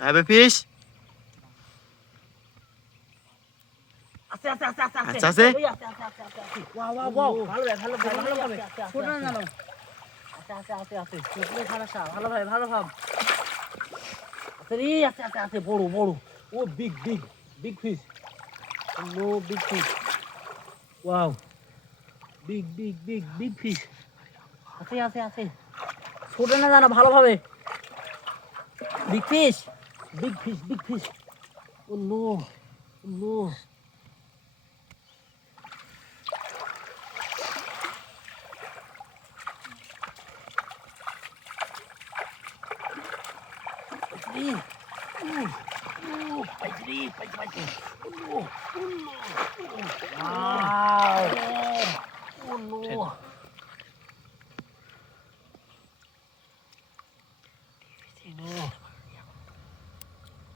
Have a fish? আস্তে আস্তে আস্তে আস্তে আস্তে আস্তে? ওই আস্তে আস্তে আস্তে আস্তে আস্তে ওয়াও ওয়াও ওয়াও ভালো ভাই ভালো ভাই ভালো ভাবে ছোট না জানো আস্তে আস্তে আস্তে আস্তে ছোটই সমস্যা ভালো ভাই ভালো ভাব আস্তে রে আস্তে আস্তে আস্তে বড় বড় ও big big big fish no big fish wow big big big big fish আস্তে আস্তে আস্তে ছোট না জানো ভালো ভাবে big fish big fish big fish ও no no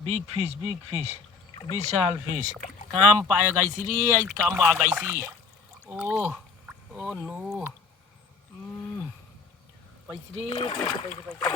Big fish, big fish, বিশাল fish. কাম পায়ে গাইছি রে, আজ কাম পা গাইছি। ও, ও নো, পাইছি রে, পাইছি।